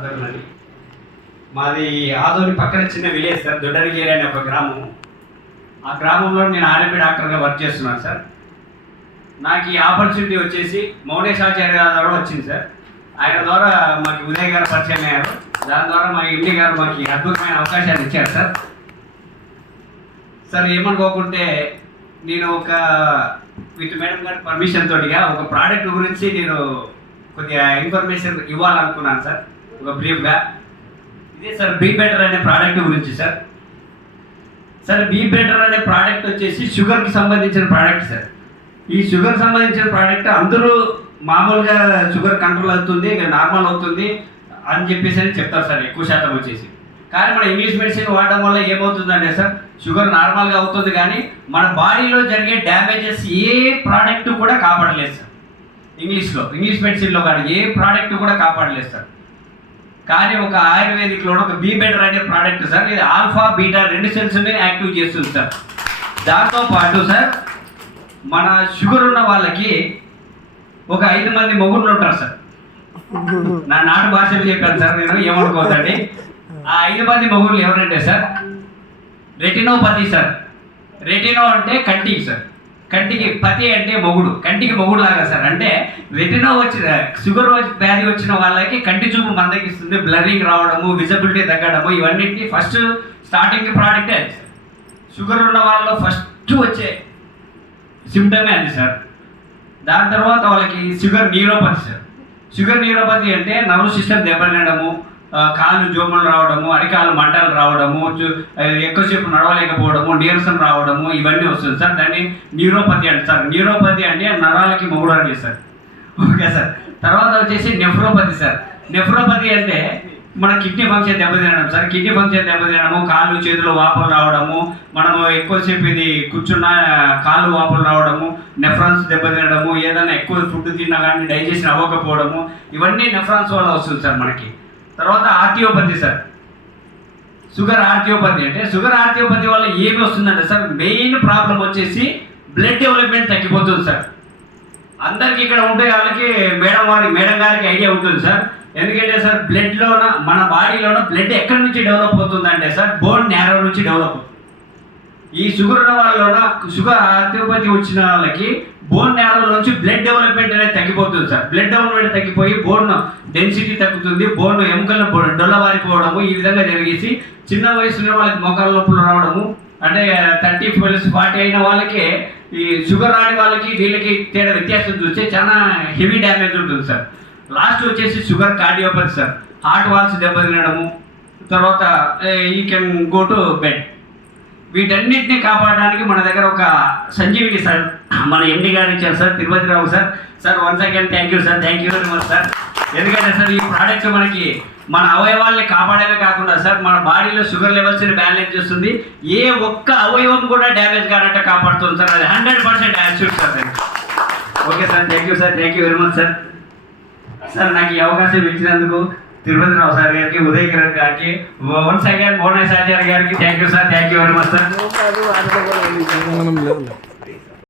అదొకటి. మాది ఆదోని పక్కన చిన్న విలేజ్ సార్, దొడ్డరిగేరి అనే ఒక గ్రామం. ఆ గ్రామంలో నేను ఆర్ఎంపీ డాక్టర్గా వర్క్ చేస్తున్నాను సార్. నాకు ఈ ఆపర్చునిటీ వచ్చేసి మౌనేశాచార్య గారి ద్వారా వచ్చింది సార్. ఆయన ద్వారా మాకు ఉదయ్ గారు పరిచయం అయ్యారు. దాని ద్వారా మా ఎండి గారు మాకు అద్భుతమైన అవకాశాలు ఇచ్చారు సార్. సార్ ఏమనుకోకుంటే నేను ఒక విత్ మేడం గారి పర్మిషన్ తోటిగా ఒక ప్రోడక్ట్ గురించి నేను కొద్దిగా ఇన్ఫర్మేషన్ ఇవ్వాలనుకున్నాను సార్, ఒక బ్రీఫ్గా. ఇదే సార్ బీ బెటర్ అనే ప్రోడక్ట్ గురించి సార్. సార్ బీ బెటర్ అనే ప్రోడక్ట్ వచ్చేసి షుగర్కి సంబంధించిన ప్రోడక్ట్ సార్. ఈ షుగర్ సంబంధించిన ప్రోడక్ట్ అందరూ మామూలుగా షుగర్ కంట్రోల్ అవుతుంది, నార్మల్ అవుతుంది అని చెప్పేసి చెప్తారు సార్ ఎక్కువ శాతం వచ్చేసి. కానీ మన ఇంగ్లీష్ మెడిసిన్ వాడడం వల్ల ఏమవుతుందంటే సార్, షుగర్ నార్మల్గా అవుతుంది కానీ మన బాడీలో జరిగే డ్యామేజెస్ ఏ ప్రోడక్ట్ కూడా కాపాడలేదు సార్. ఇంగ్లీష్ మెడిసిన్లో కానీ ఏ ప్రోడక్ట్ కూడా కాపాడలేదు సార్. కానీ ఒక ఆయుర్వేదిక్లో ఒక బీ బెటర్ అనే ప్రోడక్ట్ సార్, ఇది ఆల్ఫా బీటా రెండు సెల్స్ని యాక్టివ్ చేస్తుంది సార్. దాంతోపాటు సార్ మన షుగర్ ఉన్న వాళ్ళకి ఒక 5 మంది మొగుళ్ళు ఉంటారు సార్. నా నాటు భాషలు చెప్పాను సార్, నేను ఏమనుకోవద్దండి. ఆ 5 మంది మొగుళ్ళు ఎవరంటే సార్, రెటినోపతి సార్. రెటినో అంటే కంటికి సార్, కంటికి పతి అంటే మొగుడు, కంటికి మొగుడు లాగా సార్. అంటే రెటినో వచ్చిన షుగర్ వ్యాధి వచ్చిన వాళ్ళకి కంటి చూపు మందగిస్తుంది, బ్లరింగ్ రావడము, విజిబిలిటీ తగ్గడము, ఇవన్నింటినీ ఫస్ట్ స్టార్టింగ్ ప్రోడక్టే అది సార్. షుగర్ ఉన్న వాళ్ళలో ఫస్ట్ వచ్చే సిమ్టమే అది సార్. దాని తర్వాత వాళ్ళకి sugar neuropathy sir. Sugar neuropathy అంటే నర్వ్ సిస్టమ్ దెబ్బతినడము, కాళ్ళు జోములు రావడము, అరికాలు మంటలు రావడము, ఎక్కువసేపు నడవలేకపోవడము, నీరసం రావడము, ఇవన్నీ వస్తుంది సార్. దాన్ని న్యూరోపతి అంటే సార్. న్యూరోపతి అంటే నరాలకి మొగుడు అని సార్. Okay sir. తర్వాత వచ్చేసి నెఫ్రోపతి సార్. నెఫ్రోపతి అంటే మన కిడ్నీ ఫంక్షన్ దెబ్బతినడం సార్. కిడ్నీ ఫంక్షన్ దెబ్బతినడము, కాళ్ళు చేతులు వాపులు రావడము, మనము ఎక్కువసేపు ఇది కూర్చున్న కాళ్ళు వాపులు రావడము, నెఫ్రాన్స్ దెబ్బతినడము, ఏదైనా ఎక్కువ ఫుడ్ తిన్నా కానీ డైజెషన్ అవ్వకపోవడము, ఇవన్నీ నెఫ్రాన్స్ వల్ల వస్తుంది సార్ మనకి. తర్వాత ఆర్థియోపతి సార్. షుగర్ ఆర్థియోపతి అంటే షుగర్ ఆర్థియోపతి వల్ల ఏమి వస్తుందంటే సార్, మెయిన్ ప్రాబ్లం వచ్చేసి బ్లడ్ డెవలప్మెంట్ తగ్గిపోతుంది సార్. అందరికీ ఇక్కడ ఉండే వాళ్ళకి మేడం గారికి ఐడియా ఉంటుంది సార్. ఎందుకంటే సార్ బ్లడ్లోన మన బాడీలోన బ్లడ్ ఎక్కడి నుంచి డెవలప్ అవుతుందంటే సార్, బోన్ న్యారో నుంచి డెవలప్ అవుతుంది. ఈ షుగర్ ఉన్న వాళ్ళలోన షుగర్ ఆర్థియోపతి వచ్చిన వాళ్ళకి బోన్ న్యారో నుంచి బ్లడ్ డెవలప్మెంట్ అనేది తగ్గిపోతుంది సార్. బ్లడ్ డెవలప్మెంట్ తగ్గిపోయి బోన్ డెన్సిటీ తగ్గుతుంది, బోన్ ఎముకలను డొల్లవారిపోవడము, ఈ విధంగా జరిగేసి చిన్న వయసులో వాళ్ళకి మోకాళ్ళ నొప్పులు రావడము. అంటే 30-40 అయిన వాళ్ళకి ఈ షుగర్ రాని వాళ్ళకి వీళ్ళకి తేడా వ్యత్యాసం చూస్తే చాలా హెవీ డ్యామేజ్ ఉంటుంది సార్. లాస్ట్ వచ్చేసి sugar cardiopathy sir. Heart walls దెబ్బతినడము, తర్వాత ఈ కెన్ గో టు బెడ్. వీటన్నిటిని కాపాడడానికి మన దగ్గర ఒక సంజీవిని సార్ మన ఎండి గారు ఇచ్చారు sir, Tirupati Rao sir. Sir once again thank you sir, thank you very much sir. ఎందుకంటే సార్ ఈ ప్రోడక్ట్ మనకి మన అవయవాల్ని కాపాడమే కాకుండా సార్ మన బాడీలో షుగర్ లెవెల్స్ని బ్యాలెన్స్ చేస్తుంది, ఏ ఒక్క అవయవం కూడా డ్యామేజ్ కానట్టు కాపాడుతుంది సార్. అది 100% actual sir. Okay sir, thank you sir, thank you very much sir. Sir నాకు ఈ అవకాశం ఇచ్చినందుకు తిరుపతిరావు సార్ గారికి, ఉదయ్ కిరణ్ గారికి, వన్స్ అగైన్ మౌనేశాచార్య గారికి thank you sir, thank you very much sir.